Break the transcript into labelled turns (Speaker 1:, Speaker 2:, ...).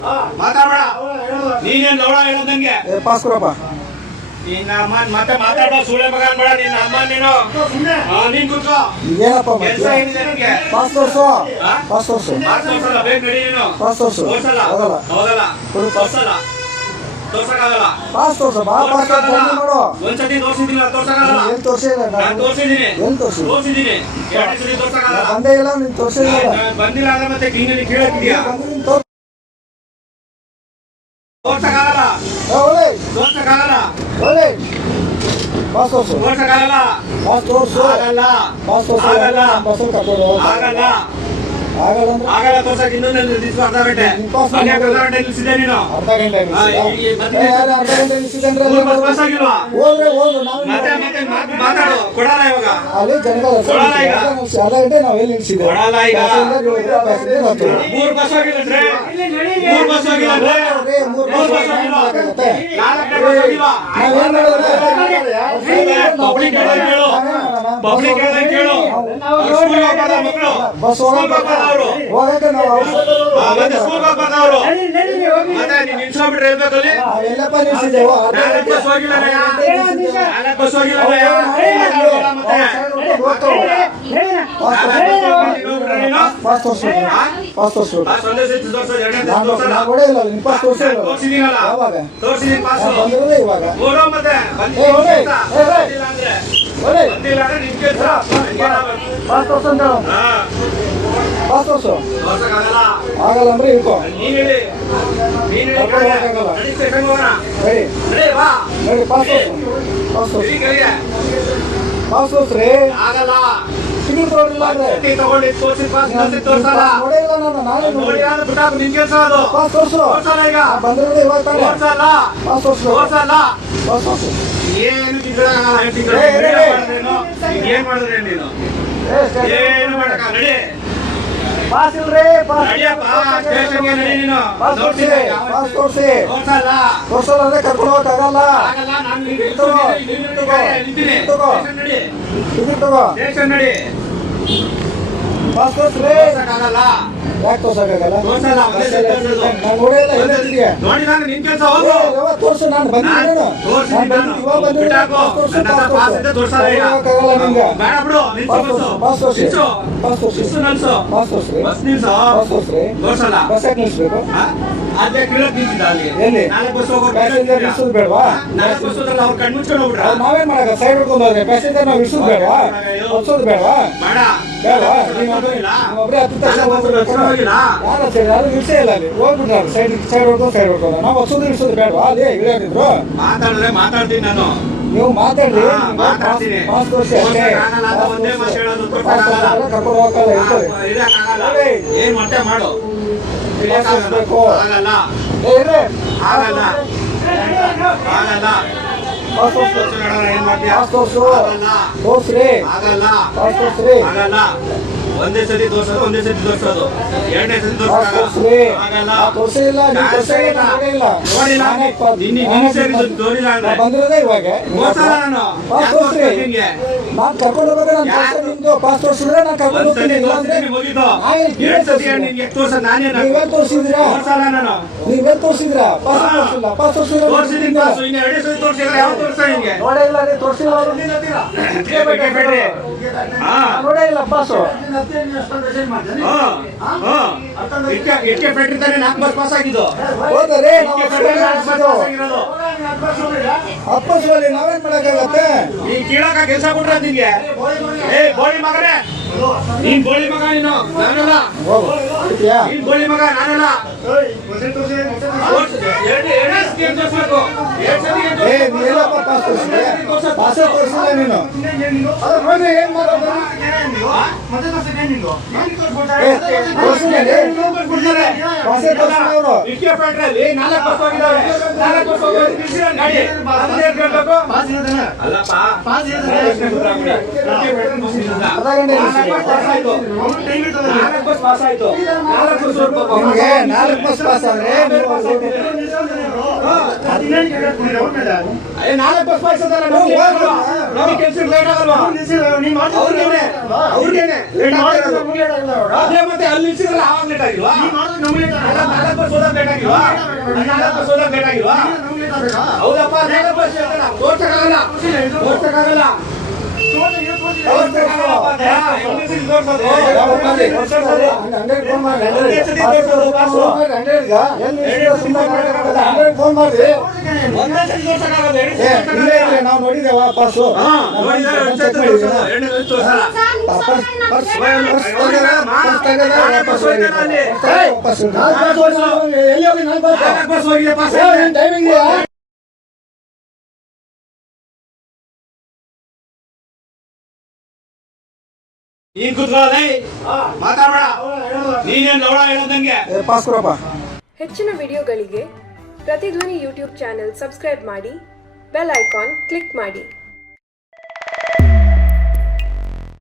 Speaker 1: ಮಾತಾಡ ನೀನೇನ್ ಲವಳ ಹೇಳೋದಂಗೆ
Speaker 2: ಪಾಸ್ ಕೊಡಪ್ಪ.
Speaker 1: ನಿನ್ನ ಅಮ್ಮ ಮತ್ತೆ ಮಾತಾಡ ಸುಳ್ಳೆ ಮಗ ಅನ್ಬೇಡ. ನಿನ್ನ ಅಮ್ಮ ನೀನು ನೀನ್ ಕುತ್ಕೋ.
Speaker 2: ಏನಪ್ಪ
Speaker 1: ಕೆಲಸ ಏನಿದೆ ನಿನ್ಗೆ?
Speaker 2: ಪಾಸ್ ತೋರ್ಸು. ಪಾಸ್ ತೋರ್ಸು.
Speaker 1: ಪಾಸ್ ತೋರ್ಸಲ್ಲ. ಬೇಗ ನಡಿ ನೀನು.
Speaker 2: ಪಾಸ್ ತೋರ್ಸು.
Speaker 1: ತೋರ್ಸಲ್ಲ.
Speaker 2: ಹೋಗಲ್ಲ.
Speaker 1: ಹೋಗಲ್ಲ. ತೋರ್ಸಲ್ಲ. ತೋರ್ಸಕ್ಕಾಗಲ್ಲ.
Speaker 2: ಪಾಸ್ ತೋರ್ಸು. ಬಾ ಪಾಸ್ ನೋಡು.
Speaker 1: ಒಂದ್ಸತಿ ತೋರ್ಸಿದಿಲ್ಲ. ತೋರ್ಸಕ್ಕಾಗಲ್ಲ.
Speaker 2: ಏನ್ ತೋರ್ಸಿಲ್ಲ
Speaker 1: ನಾನು ತೋರ್ಸಿದೀನಿ.
Speaker 2: ಏನ್ ತೋರ್ಸಿ?
Speaker 1: ತೋರ್ಸಿದೀನಿ. ಎರಡನೇ ಸತಿ ತೋರ್ಸಕ್ಕಾಗಲ್ಲ.
Speaker 2: ಬಂದೇ ಇಲ್ಲ. ನೀನ್ ತೋರ್ಸಿಲ್ಲ.
Speaker 1: ಬಂದಿಲ್ಲ ಅಂದ್ರೆ ಮತ್ತೆ ಹಿಂಗೆ ಕೇಳಕ್ಕಿದ್ಯಾ? ತೋರ್ಸಕ್ಕಾಗಲ್ಲ. ತೋರ್ಸಕ್ಕಾಗಲ್ಲ.
Speaker 2: ಪಾಸ್ ತೋರ್ಸು.
Speaker 1: ತೋರ್ಸಕ್ಕಾಗಲ್ಲ.
Speaker 2: ಪಾಸ್ ತೋರ್ಸು.
Speaker 1: ಆಗಲ್ಲ.
Speaker 2: ಪಾಸ್ ತೋರ್ಸು.
Speaker 1: ಆಗಲ್ಲ.
Speaker 2: ಬಸ್ಸಲ್ಲಿ ಕರ್ಕೊಂಡು ಹೋಗು.
Speaker 1: ಆಗಲ್ಲ.
Speaker 2: ಆಗಲ್ಲ ಅಂದ್ರೆ
Speaker 1: ಆಗಲ್ಲ. ತೋರ್ಸಕ್ಕೆ ಇನ್ನೊಂದು ನಿಲ್ಸು. ಅರ್ಧ ಗಂಟೆ ಅರ್ಧ ಗಂಟೆ ನಿಲ್ಸಿದೆ ನೀನು.
Speaker 2: ಅರ್ಧ ಗಂಟೆ ಅರ್ಧ ಗಂಟೆ ನಿಲ್ಸಿದ್ರೆ
Speaker 1: ಬಸ್ ಆಗಿಲ್ವಾ?
Speaker 2: ಹೋದ್ರೆ ಹೋಗು.
Speaker 1: ಮತ್ತೆ ಮತ್ತೆ ಮಾತಾಡು. ಕೊಡಲ್ಲ ಇವಾಗ.
Speaker 2: ಅಲ್ಲಿ ಜನಗಳು ಅರ್ಧ ಗಂಟೆ ನಾವು ಎಲ್ಲಿ ನಿಲ್ಸಿದ್ದೆ?
Speaker 1: ಕೊಡಲ್ಲ ಈಗ. 3 ಬಸ್ ಆಗಿಲ್ಲಂದ್ರೆ 3 ಬಸ್ ಆಗಿಲ್ಲಂದ್ರೆ 3 ಬಸ್ ಆಗಿಲ್ವಾ? 4ನೇ ಬಸ್ ಆಗಿಲ್ವಾ? ಪಬ್ಲಿಕ್ ಕೇಳು. ಪಬ್ಲಿಕ್ ಕೇಳು. ಸ್ಕೂಲ್ ಹೋಗ್ಬಾರ್ದ ಮಕ್ಕಳು? ಸ್ಕೂಲ್ ಹೋಗ್ಬಾರ್ದ ಅವರು?
Speaker 2: ಹೋಗಕ್ಕೆ ನಾವು
Speaker 1: ಮತ್ತೆ ಸ್ಕೂಲ್ ಹೋಗ್ಬಾರ್ದ ಅವರು? ಮತ್ತೆ ನೀನ್ ನಿಲ್ಸ್ಕೊಂಡ್ಬಿಟ್ರೆ ಹೇಳ್ಬೇಕಲ್ಲಿ?
Speaker 2: ಎಲ್ಲಪ್ಪ ನಿಲ್ಸಿದ್ದೇವೆ.
Speaker 1: 4 ಬಸ್ ಹೋಗಿಲ್ಲನಯ್ಯ. 4 ಬಸ್ ಹೋಗಿಲ್ಲನಯ್ಯ.
Speaker 2: ಪಾಸ್ ತೋರ್ಸು. ಪಾಸ್ ತೋರ್ಸು.
Speaker 1: ಪಾಸ್ ಒಂದೇ ಸತಿ ತೋರ್ಸೋದು. ಎರಡನೇ ಸತಿ ತೋರ್ಸಲ್ಲ.
Speaker 2: ಕೊಡೇ ಇಲ್ಲ. ನಿನ್ ಪಾಸ್ ತೋರ್ಸಿಲ್ಲ.
Speaker 1: ತೋರ್ಸಿದೀನಲ್ಲ.
Speaker 2: ಯಾವಾಗ
Speaker 1: ತೋರ್ಸಿದೀನಿ ಪಾಸ್.
Speaker 2: ಬಂದಿರೋದೇ ಇವಾಗ.
Speaker 1: ಹೋಗೋ ಮತ್ತೆ. ಬಂದಿಲ್ಲ ಅಂದ್ರೆ ಬಂದಿಲ್ಲ ಅಂದ್ರೆ ನಿನ್ ಕೆಲಸ.
Speaker 2: ಪಾಸ್ ತೋರ್ಸು ಅಂತ ಹೇಳು. ಪಾಸ್ ತೋರ್ಸು.
Speaker 1: ತೋರ್ಸಕ್ಕಾಗಲ್ಲ.
Speaker 2: ಆಗಲ್ಲ ಅಂದ್ರೆ ಇಳ್ಕೊ.
Speaker 1: ನೀನ್ ಹೇಳಿ. ನೀನ್ ಹೇಳಿ. ನಡಿ ಸ್ಟೇಷನ್ ಹೋಗೋಣ.
Speaker 2: ರೆಡಿ
Speaker 1: ನಡಿ ಬಾ.
Speaker 2: ನೋಡಿ ಪಾಸ್ ತೋರ್ಸು. ಪಾಸ್ ತೋರ್ಸು.
Speaker 1: ನಡಿ ಕೆಳಗೆ.
Speaker 2: ಪಾಸ್ ತೋರ್ಸ್ರಿ.
Speaker 1: ಆಗಲ್ಲ.
Speaker 2: ಟಿಕೆಟ್ ತಗೊಂಡಿಲ್ಲ ಅಂದ್ರೆ
Speaker 1: ತಗೊಂಡು ತೋರ್ಸಿ ಪಾಸ್ ತೋರ್ಸಲ್ಲ.
Speaker 2: ನೋಡಿಲ್ಲ ನಾನೇ
Speaker 1: ನೋಡಿ ಅಂದ್ರೆ ಬಿಟ್ಟಾಕು ನಿನ್ ಕೆಲಸ ಅದು.
Speaker 2: ಪಾಸ್ ತೋರ್ಸು.
Speaker 1: ತೋರ್ಸಲ್ಲ ಈಗ.
Speaker 2: ಬಂದಿರೋದೇ ಇವಾಗ ತಾನೆ.
Speaker 1: ತೋರ್ಸಲ್ಲ.
Speaker 2: ಪಾಸ್ ತೋರ್ಸು.
Speaker 1: ತೋರ್ಸಲ್ಲ.
Speaker 2: ಪಾಸ್ ತೋರ್ಸು.
Speaker 1: ಏನು ತಿಂಗಳಾಗಲ್ಲ. ಏನ್ ಮಾಡಿದ್ರೆ ನೀನು? ಏನು ಮಾಡಕ್ಕ? ನಡಿ.
Speaker 2: ಪಾಸ್ ಇಲ್ರಿ.
Speaker 1: ನಡಿಯಪ್ಪ. ಸ್ಟೇಷನ್ಗೆ ನಡಿ ನೀನು.
Speaker 2: ಪಾಸ್ ತೋರ್ಸಿ. ಪಾಸ್ ತೋರ್ಸಿ.
Speaker 1: ತೋರ್ಸಲ್ಲ.
Speaker 2: ತೋರ್ಸಲ್ಲ ಅಂದ್ರೆ ಕರ್ಕೊಂಡು ಹೋಗಕ್ಕಾಗಲ್ಲ.
Speaker 1: ಆಗಲ್ಲ. ನಾನು
Speaker 2: ಟಿಕೆಟ್ ತಗೋ.
Speaker 1: ನಿಂತೀನಿ.
Speaker 2: ತಗೋ.
Speaker 1: ಸ್ಟೇಷನ್ ನಡಿ.
Speaker 2: ಟಿಕೆಟ್ ತಗೋ.
Speaker 1: ಸ್ಟೇಷನ್ ನಡಿ.
Speaker 2: ಪಾಸ್ ತೋರ್ಸ್ರಿ.
Speaker 1: ತೋರ್ಸಕ್ಕಾಗಲ್ಲ.
Speaker 2: ಯಾಕೆ ತೋರ್ಸಕ್ಕಾಗಲ್ಲ?
Speaker 1: ತೋರ್ಸಲ್ಲ.
Speaker 2: ನಾನು ನೋಡಿಲ್ಲ. ಎಲ್ಲದಿದೆಯಾ?
Speaker 1: ನೋಡಿ ನಾನು ನಿನ್ ಕೆಲಸ ಹೋಗು.
Speaker 2: ತೋರ್ಸು. ನಾನು ಬಂದಿದ್ದೇನು?
Speaker 1: ತೋರ್ಸಿ ನಾನು.
Speaker 2: ಇವಾಗ ಬಂದಿದ್ದೀನಿ.
Speaker 1: ಬಿಟ್ಟಾಕು.
Speaker 2: ಪಾಸ್ ತೋರ್ಸು.
Speaker 1: ನನ್ನ ಹತ್ರ ಪಾಸ್ ಇದೆ. ತೋರ್ಸಲ್ಲ ಈಗ.
Speaker 2: ಹೋಗಕ್ಕಾಗಲ್ಲ ನಿಂಗೆ.
Speaker 1: ಬೇಡ ಬಿಡು.
Speaker 2: ಪಾಸ್
Speaker 1: ನಿಲ್ಸು
Speaker 2: ತೋರ್ಸು.
Speaker 1: ಬಸ್ಸು.
Speaker 2: ಪಾಸ್ ತೋರ್ಸಿ.
Speaker 1: ನಿಲ್ಸು.
Speaker 2: ಪಾಸ್ ತೋರ್ಸಿ.
Speaker 1: ನಿಲ್ಸು.
Speaker 2: ಪಾಸ್ ತೋರ್ಸ್ರಿ.
Speaker 1: ಬಸ್ ನಿಲ್ಸು.
Speaker 2: ಪಾಸ್ ತೋರ್ಸ್ರಿ.
Speaker 1: ತೋರ್ಸಲ್ಲ.
Speaker 2: ಬಸ್ ಯಾಕೆ ನಿಲ್ಸ್ಬೇಕು?
Speaker 1: ಅದೇ ಕೀಳಕ್ ನಿಂತಿದ್ದ ಅಲ್ಲಿ.
Speaker 2: ಎಲ್ಲಿ?
Speaker 1: 4 ಬಸ್ ಹೋಗೋ
Speaker 2: ಪ್ಯಾಸೆಂಜರ್ ನಿಲ್ಸೋದು ಬೇಡವಾ?
Speaker 1: 4 ಬಸ್ ಹೋದ್ರಲ್ಲ ಅವ್ರು ಕಣ್ಣು ಮುಚ್ಕೊಂಡು ಹೋಗ್ಬಿಟ್ರ.
Speaker 2: ನಾವೇನ್ ಮಾಡಕ? ಸೈಡ್ ಹೊಡ್ಕೊಂಡು ಹೋದ್ರೆ ಪ್ಯಾಸೆಂಜರ್ ನಾವು ಇಳಿಸೋದು ಬೇಡವಾ? ಹೊಡ್ಸೋದು ಬೇಡವಾ?
Speaker 1: ಬೇಡ.
Speaker 2: ಬೇಡವಾ? ನೀವೊಬ್ರೆ ಹತ್ತು ತಕ್ಷಣ
Speaker 1: ಹೋಗಿಲ್ಲ.
Speaker 2: ಯಾರು ಸೈಡ್ ಯಾರು ಇಳಿಸೇ ಇಲ್ಲ ಅಲ್ಲಿ. ಹೋಗ್ಬಿಟ್ರು ಸೈಡ್ ಹೊಡ್ಕೊಂಡು ನಾವು ಹೊಡ್ಸೋದು ಇಳಿಸೋದು ಬೇಡವಾ? ಅದೇ ಇಳಿಯೋದಿದ್ರು.
Speaker 1: ಮಾತಾಡಿದ್ರೆ ಮಾತಾಡ್ತೀನಿ ನಾನು.
Speaker 2: ನೀವು ಮಾತಾಡ್ರಿ.
Speaker 1: ಮಾತಾಡ್ತೀನಿ.
Speaker 2: ಪಾಸ್ ತೋರಿಸಿ ಅಷ್ಟೇ.
Speaker 1: ಒಂದೇ ಮಾತು ಹೇಳೋದು.
Speaker 2: ಕರ್ಕೊಂಡು ಹೋಗಲ್ಲ. ಇರ್ತದೆ.
Speaker 1: ಏನ್ ಮತ್ತೆ ಮಾಡು. ಆಗಲ್ಲ. ಆಗಲ್ಲ. ಆಗಲ್ಲ.
Speaker 2: ಪಾಸ್ ತೋರ್ಸು.
Speaker 1: ಏನ್ ಮಾಡ್ತೀಯ?
Speaker 2: ಪಾಸ್ ತೋರ್ಸು.
Speaker 1: ಆಗಲ್ಲ.
Speaker 2: ತೋರ್ಸ್ರಿ.
Speaker 1: ಆಗಲ್ಲ.
Speaker 2: ಪಾಸ್ ತೋರ್ಸ್ರಿ.
Speaker 1: ಆಗಲ್ಲ. ಒಂದೇ ಸತಿ ತೋರ್ಸೋದು. ಒಂದೇ ಸತಿ ತೋರ್ಸೋದು. ಎರಡನೇ ಸತಿ
Speaker 2: ಪಾಸ್ ತೋರ್ಸ್ರಿ.
Speaker 1: ಆಗಲ್ಲ.
Speaker 2: ತೋರ್ಸಿಲ್ಲ. ನೀವು ತೋರ್ಸಿಲ್ಲ. ನೋಡಿಲ್ಲ.
Speaker 1: ನೋಡಿಲ್ಲ. ತೋರಿಲ್ಲ ಅಂದ್ರೆ
Speaker 2: ಬಂದಿರೋದೇ ಇವಾಗ.
Speaker 1: ತೋರ್ಸಲ್ಲ ನಾನು.
Speaker 2: ಪಾಸ್
Speaker 1: ಯಾಕ್
Speaker 2: ತೋರ್ಸ್ರಿ.
Speaker 1: ತೋರ್ಸ್ಬೇಕು ನಿಂಗೆ?
Speaker 2: ನಾನ್ ಕರ್ಕೊಂಡು ಹೋಗ್ಬೇಕು. ನಾನು ತೋರ್ಸೋದು ನಿಮ್ದು. ಪಾಸ್ ತೋರ್ಸಿದ್ರೆ ನಾನು ಕರ್ಕೊಂಡು
Speaker 1: ಒಂದ್
Speaker 2: ಹೋಗ್ತೀನಿ.
Speaker 1: ಸತಿ
Speaker 2: ಇಲ್ಲಾಂದ್ರೆ
Speaker 1: ತೋರ್ಸಿದ್ದೀನಿ ಮುಗೀತು.
Speaker 2: ನಾನು
Speaker 1: ಎರಡ್ ಸತಿ ನಿನ್ಗೆ ತೋರ್ಸೋದು ನಾನೇನು?
Speaker 2: ನೀವೇನ್ ತೋರ್ಸಿದ್ರಾ?
Speaker 1: ತೋರ್ಸಲ್ಲ ನಾನು.
Speaker 2: ನೀವೇನ್ ತೋರ್ಸಿದ್ರಾ? ಪಾಸ್ ತೋರ್ಸಿಲ್ಲ. ಪಾಸ್ ತೋರ್ಸಿಲ್ಲ.
Speaker 1: ತೋರ್ಸಿದ್ದೀನಿ ತೋರ್ಸು. ಇನ್ನು ಎರಡೇ ಸತಿ ತೋರ್ಸಿದ್ರೆ ಯಾವ ತೋರ್ಸ ನಿಂಗೆ?
Speaker 2: ನೋಡೇ ಇಲ್ಲ. ನೀ ತೋರ್ಸಿಲ್ಲ.
Speaker 1: ಬೇಡ್ರಿ. ಹಾ.
Speaker 2: ನೋಡೇ ಇಲ್ಲ ಪಾಸು.
Speaker 1: ಇಟ್ಕೆ ಫ್ಯಾಕ್ಟ್ರಿ ತಾನೇ 4 ಬಸ್ ಪಾಸ್ ಆಗಿದ್ದು.
Speaker 2: ಹೋದರೆ
Speaker 1: ಇಟ್ಕೆ ಫ್ಯಾಕ್ಟ್ರಿ 4 ಬಸ್ ಪಾಸ್ ಆಗಿರೋದು.
Speaker 2: ಅಪ್ಪಸ್ವಲ್ಲಿ ನಾವೇನ್ ಮಾಡಕ್ಕಾಗತ್ತೆ?
Speaker 1: ಈ ಕೀಳಕ ಕೆಲಸ ಕೊಟ್ರ ನಿನ್ಗೆ? ಏ ಬೋಳಿ ಮಗನೇ, ನೀನ್ ಬೋಳಿ ಮಗ. ನೀನು ನಾನಲ್ಲ. ನೀನ್ ಬೋಳಿ ಮಗ ನಾನಲ್ಲ.
Speaker 2: ನೀನಪ್ಪ ಪಾಸ್ ತೋರಿಸಿದೆ. ಪಾಸ ತೋರಿಸಿಲ್ಲ ನೀನು. ಏನ್ ಮಾಡೋದು?
Speaker 1: ಇಟ್ಕೆ ಫ್ಯಾಕ್ಟ್ರಿಯಲ್ಲಿ 4 ಬಸ್ ಹೋಗಿದ್ದಾವೆ. 4 ಬಸ್ ಹೋಗಿ ಗಾಡಿ ಅಲ್ಲಪ್ಪ. ನಾಲ್ಕು ಬಸ್ ಪಾಸ್ ಆಯ್ತು. 4 ಬಸ್
Speaker 2: ನಿಮ್ಗೆ 4 ಬಸ್ ಪಾಸ್ ಆದ್ರೆ
Speaker 1: ನಾಲ್ಕು ಬಸ್ ಪಾಯಿಸೋದಲ್ಲ ನಮಗೆ ಕೆಲಸ ಲೇಟ್ ಆಗಲ್ವಾ ಅವ್ರಿಗೇನೆ ಲೇಟ್ ಅದೇ ಮತ್ತೆ ಅಲ್ಲಿ ನಿಲ್ಸಿದ್ರಲ್ಲ ಆವಾಗ ಲೇಟ್ ಆಗಿಲ್ವಾ ನಾಲ್ಕು ಬಸ್ ಹೋದಾಗ ಲೇಟ್ ಆಗಿಲ್ವಾ ನಾಲ್ಕು ಬಸ್ ಹೋದಾಗ ಲೇಟ್ ಆಗಿಲ್ವಾ ಹೌದಪ್ಪ ನಾಲ್ಕು ಬಸ್ ತೋರ್ಸಕ್ಕಾಗಲ್ಲ ತೋರ್ಸಕ್ಕಾಗಲ್ಲ
Speaker 2: ನಾವು ನೋಡಿದ್ದೇವ ಪಾಸು ಎಲ್ಲಿ ಹೋಗಿ ನಾನು ಟೈಮಿಂಗ್
Speaker 1: ನೀನ್ ಕುತ್ಕೊಳ್ಳಿ ಮಾತಾಡ ನೀನೇನ್ ಲವಳ ಹೇಳೋದಂಗೆ
Speaker 2: ಪಾಸ್ ಕೊಡಪ್ಪ.
Speaker 3: ಹೆಚ್ಚಿನ ವಿಡಿಯೋಗಳಿಗೆ ಪ್ರತಿಧ್ವನಿ ಯೂಟ್ಯೂಬ್ ಚಾನೆಲ್ ಸಬ್ಸ್ಕ್ರೈಬ್ ಮಾಡಿ, ಬೆಲ್ ಐಕಾನ್ ಕ್ಲಿಕ್ ಮಾಡಿ.